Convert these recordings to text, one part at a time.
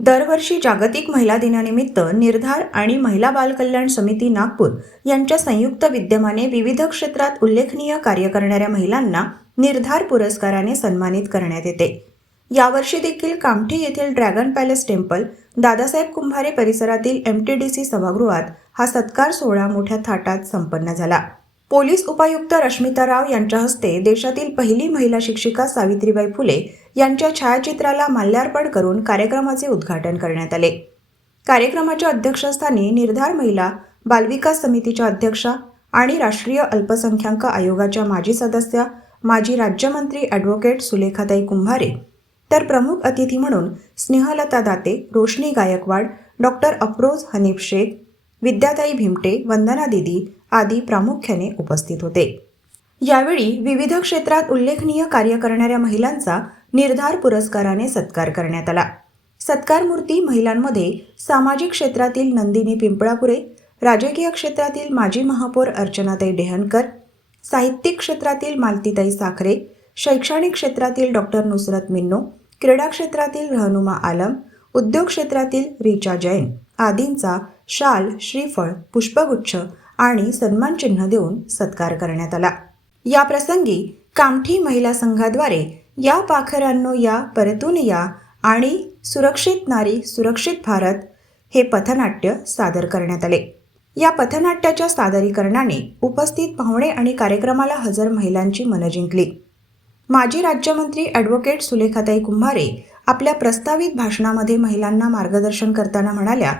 दरवर्षी जागतिक महिला दिनानिमित्त निर्धार आणि महिला बालकल्याण समिती नागपूर यांच्या संयुक्त विद्यमाने विविध क्षेत्रात उल्लेखनीय कार्य करणाऱ्या महिलांना निर्धार पुरस्काराने सन्मानित करण्यात येते. यावर्षी देखील कामठी येथील dragon palace temple Dadasaheb Kumbhare परिसरातील एम टी डी सी सभागृहात हा सत्कार सोहळा मोठ्या थाटात संपन्न झाला. पोलीस उपायुक्त रश्मिता राव यांच्या हस्ते देशातील पहिली महिला शिक्षिका सावित्रीबाई फुले यांच्या छायाचित्राला माल्यार्पण करून कार्यक्रमाचे उद्घाटन करण्यात आले. कार्यक्रमाच्या अध्यक्षस्थानी निर्धार महिला बालविकास समितीच्या अध्यक्षा आणि राष्ट्रीय अल्पसंख्याक आयोगाच्या माजी सदस्या माजी राज्यमंत्री ॲडव्होकेट सुलेखाताई कुंभारे तर प्रमुख अतिथी म्हणून स्नेहलता दाते रोशनी गायकवाड डॉक्टर अफरोज हनीफ शेख विद्याताई भिमटे वंदना दिदी आदी प्रामुख्याने उपस्थित होते. यावेळी विविध क्षेत्रात उल्लेखनीय कार्य करणाऱ्या महिलांचा निर्धार पुरस्काराने सत्कार करण्यात आला. सत्कार मूर्ती महिलांमध्ये सामाजिक क्षेत्रातील नंदिनी पिंपळापुरे राजकीय क्षेत्रातील माजी महापौर अर्चनाताई डेहनकर साहित्यिक क्षेत्रातील मालतीताई साखरे शैक्षणिक क्षेत्रातील डॉक्टर नुसरत मिन्नो क्रीडा क्षेत्रातील रहनुमा आलम उद्योग क्षेत्रातील रिचा जैन आदींचा शाल श्रीफळ पुष्पगुच्छ आणि सन्मानचिन्ह देऊन सत्कार करण्यात आला. या प्रसंगी कामठी महिला संघाद्वारे या पाखरांनो या परतून या आणि सुरक्षित नारी सुरक्षित भारत हे पथनाट्य सादर करण्यात आले. या पथनाट्याच्या सादरीकरणाने उपस्थित पाहुणे आणि कार्यक्रमाला हजर महिलांची मनं जिंकली. माजी राज्यमंत्री ॲडव्होकेट सुलेखाताई कुंभारे आपल्या प्रस्तावित भाषणामध्ये महिलांना मार्गदर्शन करताना म्हणाल्या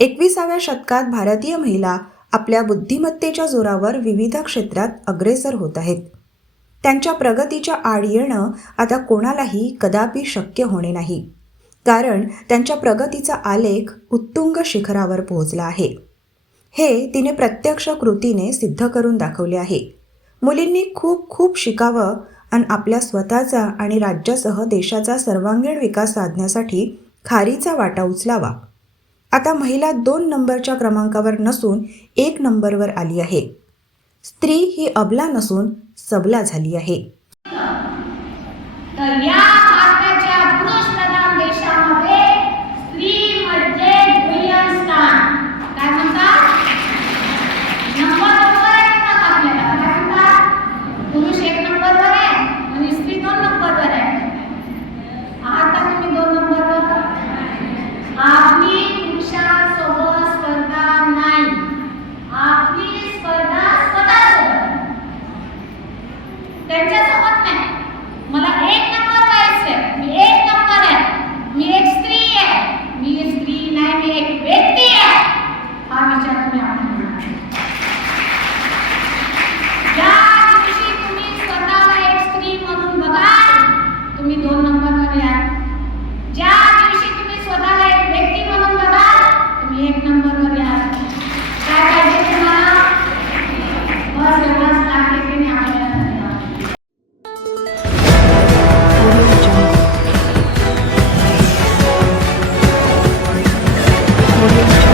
एकविसाव्या शतकात भारतीय महिला आपल्या बुद्धिमत्तेच्या जोरावर विविध क्षेत्रात अग्रेसर होत आहेत. त्यांच्या प्रगतीच्या आड येणं आता कोणालाही कदापि शक्य होणे नाही. कारण त्यांच्या प्रगतीचा आलेख उत्तुंग शिखरावर पोहोचला आहे. हे तिने प्रत्यक्ष कृतीने सिद्ध करून दाखवले आहे. मुलींनी खूप खूप शिकावं आणि आपल्या स्वतःचा आणि राज्यासह देशाचा सर्वांगीण विकास साधण्यासाठी खारीचा वाटा उचलावा. आता महिला दोन नंबरच्या क्रमांकावर नसून एक नंबरवर आली आहे. स्त्री ही अबला नसून सबला झाली आहे. Audio